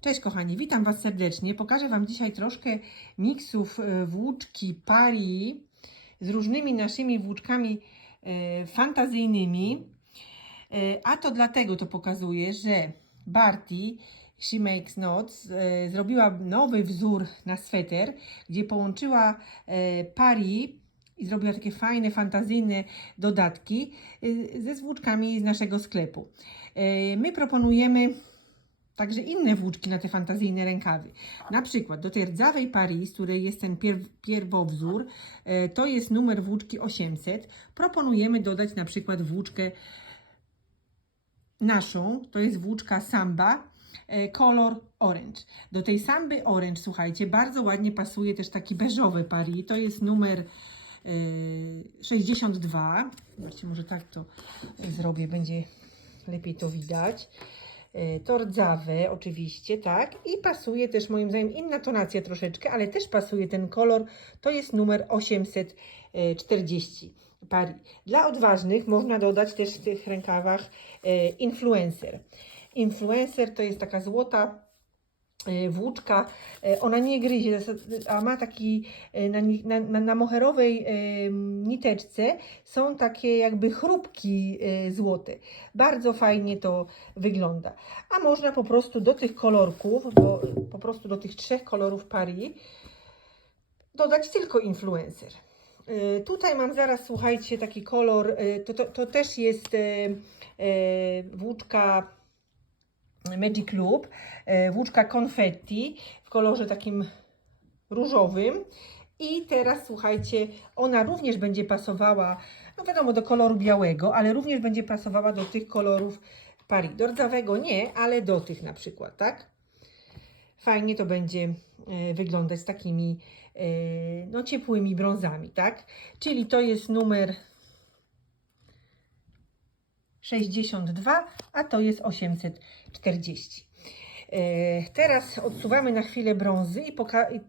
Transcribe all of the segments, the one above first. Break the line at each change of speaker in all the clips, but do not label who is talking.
Cześć kochani, witam Was serdecznie. Pokażę Wam dzisiaj troszkę miksów e, włóczki pari z różnymi naszymi włóczkami e, fantazyjnymi. E, A to dlatego to pokazuję, że Barty She Makes Knots zrobiła nowy wzór na sweter, gdzie połączyła pari i zrobiła takie fajne, fantazyjne dodatki ze zwłóczkami z naszego sklepu. My proponujemy także inne włóczki na te fantazyjne rękawy. Na przykład do tej rdzawej Paris, której jest ten pier pierwowzór, e, to jest numer włóczki 800. Proponujemy dodać na przykład włóczkę naszą, to jest włóczka Samba, e, kolor orange. Do tej Samby orange, słuchajcie, bardzo ładnie pasuje też taki beżowy Paris, to jest numer e, 62. Zobaczcie, może tak to zrobię, będzie lepiej to widać. E, To rdzawe oczywiście, tak. I pasuje też moim zdaniem inna tonacja troszeczkę, ale też pasuje ten kolor. To jest numer 840 pari. Dla odważnych można dodać też w tych rękawach e, influencer. Influencer to jest taka złota włóczka, e, ona nie gryzie, a ma taki e, na, na, na, moherowej e, niteczce są takie jakby chrupki e, złote. Bardzo fajnie to wygląda. A można po prostu do tych kolorków, bo po prostu do tych trzech kolorów pari dodać tylko influencer. E, Tutaj mam zaraz, słuchajcie, taki kolor, e, to, to, to też jest e, e, włóczka Magic Loop, e, włóczka konfetti w kolorze takim różowym. I teraz słuchajcie, ona również będzie pasowała, no wiadomo, do koloru białego, ale również będzie pasowała do tych kolorów pari. Do rdzawego nie, ale do tych na przykład, tak? Fajnie to będzie e, wyglądać z takimi e, no, ciepłymi brązami, tak? Czyli to jest numer 62, a to jest 840. E, Teraz odsuwamy na chwilę brązy i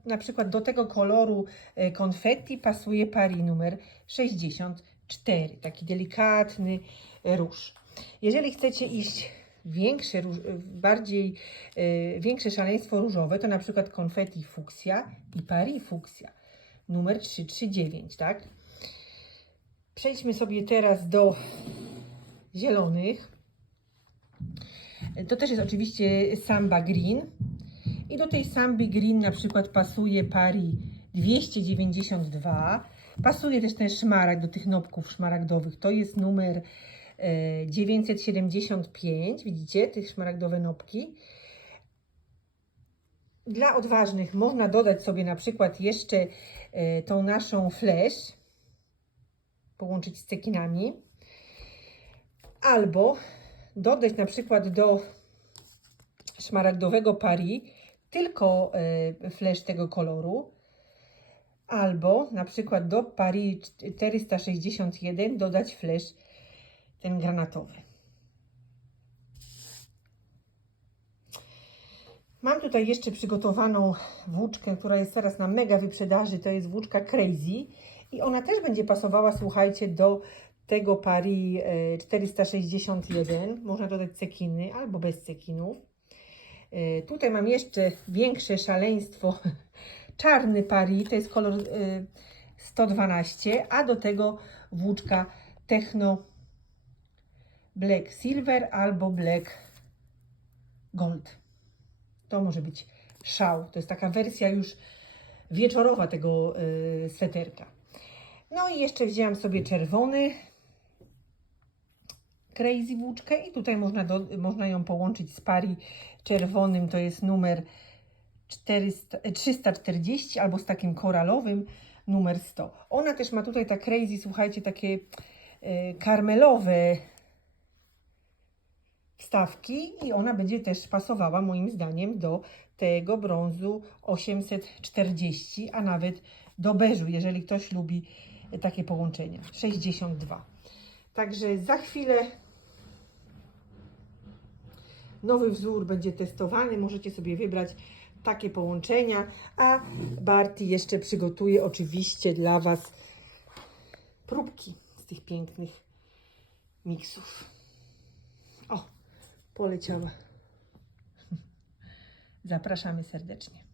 na przykład do tego koloru e, konfetti pasuje pari numer 64, taki delikatny róż. Jeżeli chcecie iść większe, e, bardziej większe szaleństwo różowe, to na przykład konfetti fuksja i pari fuksja numer 339, tak? Przejdźmy sobie teraz do zielonych. To też jest oczywiście Samba Green. I do tej Samby Green na przykład pasuje pari 292. Pasuje też ten szmaragd do tych nopków szmaragdowych. To jest numer e, 975. Widzicie, tych szmaragdowe nopki. Dla odważnych można dodać sobie na przykład jeszcze e, tą naszą flash, połączyć z cekinami, albo dodać na przykład do szmaragdowego pari tylko e, flash tego koloru, albo na przykład do pari 461 dodać flash ten granatowy. Mam tutaj jeszcze przygotowaną włóczkę, która jest teraz na mega wyprzedaży. To jest włóczka Crazy i ona też będzie pasowała, słuchajcie, do tego pari e, 461. Można dodać cekiny albo bez cekinów. E, Tutaj mam jeszcze większe szaleństwo. Czarny pari, to jest kolor e, 112, a do tego włóczka Techno Black Silver albo Black Gold. To może być szał. To jest taka wersja już wieczorowa tego y, sweterka. No i jeszcze wzięłam sobie czerwony crazy włóczkę i tutaj można, do, można ją połączyć z pari czerwonym, to jest numer 400, 340 albo z takim koralowym numer 100. Ona też ma tutaj ta crazy, słuchajcie, takie y, karmelowe wstawki i ona będzie też pasowała moim zdaniem do tego brązu 840, a nawet do beżu, jeżeli ktoś lubi takie połączenia. 62. Także za chwilę nowy wzór będzie testowany, możecie sobie wybrać takie połączenia, a Barty jeszcze przygotuje oczywiście dla Was próbki z tych pięknych miksów. O, poleciała. Zapraszamy serdecznie.